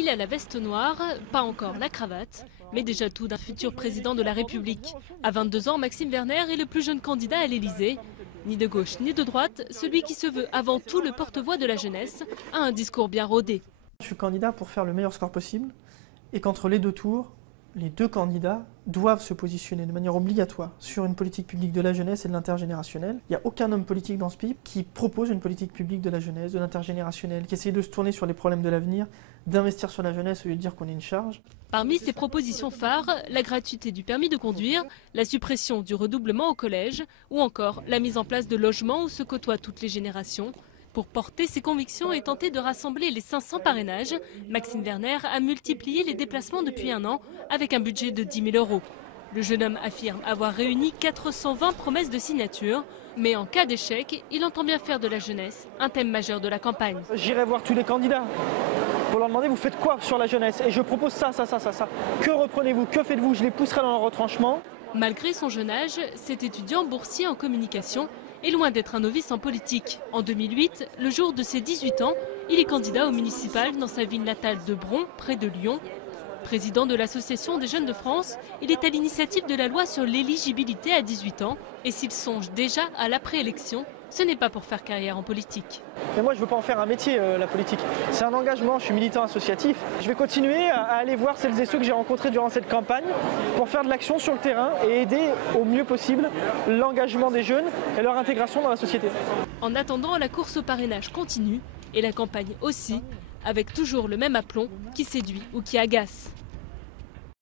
Il a la veste noire, pas encore la cravate, mais déjà tout d'un futur président de la République. À 22 ans, Maxime Werner est le plus jeune candidat à l'Élysée. Ni de gauche ni de droite, celui qui se veut avant tout le porte-voix de la jeunesse a un discours bien rodé. Je suis candidat pour faire le meilleur score possible et qu'entre les deux tours, les deux candidats doivent se positionner de manière obligatoire sur une politique publique de la jeunesse et de l'intergénérationnel. Il n'y a aucun homme politique dans ce pays qui propose une politique publique de la jeunesse, de l'intergénérationnel, qui essaye de se tourner sur les problèmes de l'avenir, d'investir sur la jeunesse au lieu de dire qu'on est une charge. Parmi ses propositions phares, la gratuité du permis de conduire, la suppression du redoublement au collège ou encore la mise en place de logements où se côtoient toutes les générations. Pour porter ses convictions et tenter de rassembler les 500 parrainages, Maxime Werner a multiplié les déplacements depuis un an avec un budget de 10 000 euros. Le jeune homme affirme avoir réuni 420 promesses de signature, mais en cas d'échec, il entend bien faire de la jeunesse un thème majeur de la campagne. J'irai voir tous les candidats pour leur demander vous faites quoi sur la jeunesse et je propose ça. Que reprenez-vous, que faites-vous? Je les pousserai dans leur retranchement. Malgré son jeune âge, cet étudiant boursier en communication est loin d'être un novice en politique. En 2008, le jour de ses 18 ans, il est candidat au municipal dans sa ville natale de Bron, près de Lyon. Président de l'Association des jeunes de France, il est à l'initiative de la loi sur l'éligibilité à 18 ans. Et s'il songe déjà à l'après-élection, ce n'est pas pour faire carrière en politique. Mais moi, je ne veux pas en faire un métier, la politique. C'est un engagement, je suis militant associatif. Je vais continuer à aller voir celles et ceux que j'ai rencontrés durant cette campagne pour faire de l'action sur le terrain et aider au mieux possible l'engagement des jeunes et leur intégration dans la société. En attendant, la course au parrainage continue et la campagne aussi, avec toujours le même aplomb qui séduit ou qui agace.